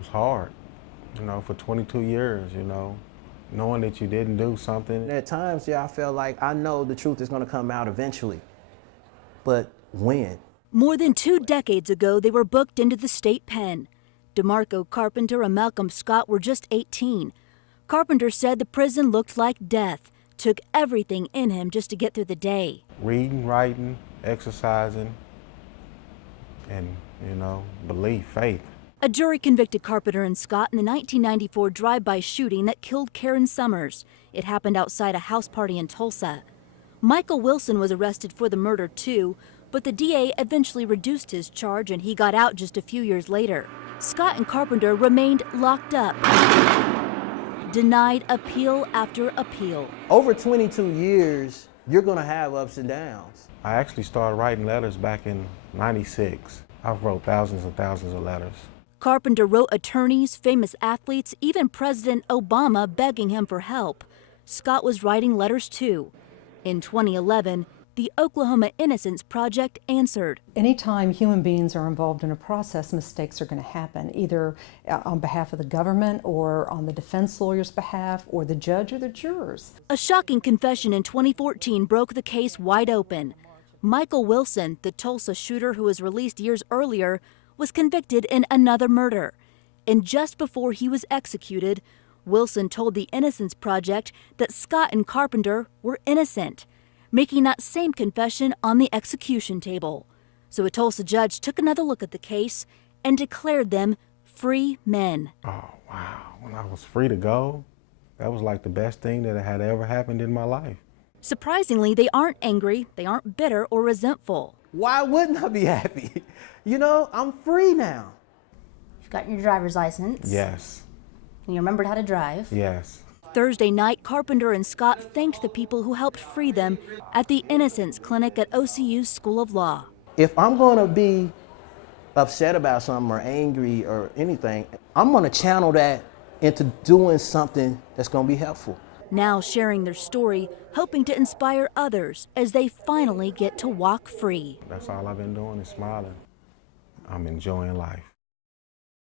was hard, for 22 years, knowing that you didn't do something. At times, I felt like I know the truth is going to come out eventually, but when? More than 2 decades ago, they were booked into the state pen. DeMarco Carpenter and Malcolm Scott were just 18. Carpenter said the prison looked like death, took everything in him just to get through the day. Reading, writing, exercising, and, belief, faith. A jury convicted Carpenter and Scott in the 1994 drive-by shooting that killed Karen Summers. It happened outside a house party in Tulsa. Michael Wilson was arrested for the murder too, but the DA eventually reduced his charge and he got out just a few years later. Scott and Carpenter remained locked up, denied appeal after appeal. Over 22 years, you're going to have ups and downs. I actually started writing letters back in '96. I've wrote thousands and thousands of letters. Carpenter wrote attorneys, famous athletes, even President Obama begging him for help. Scott was writing letters too. In 2011, the Oklahoma Innocence Project answered. Anytime human beings are involved in a process, mistakes are going to happen, either on behalf of the government or on the defense lawyer's behalf or the judge or the jurors. A shocking confession in 2014 broke the case wide open. Michael Wilson, the Tulsa shooter who was released years earlier, was convicted in another murder. And just before he was executed, Wilson told the Innocence Project that Scott and Carpenter were innocent, making that same confession on the execution table. So a Tulsa judge took another look at the case and declared them free men. Oh, wow. When I was free to go, that was like the best thing that had ever happened in my life. Surprisingly, they aren't angry, they aren't bitter or resentful. Why wouldn't I be happy? I'm free now. You've got your driver's license. Yes. And you remembered how to drive. Yes. Thursday night, Carpenter and Scott thanked the people who helped free them at the Innocence Clinic at OCU's School of Law. If I'm going to be upset about something or angry or anything, I'm going to channel that into doing something that's going to be helpful. Now sharing their story, hoping to inspire others as they finally get to walk free. That's all I've been doing is smiling. I'm enjoying life.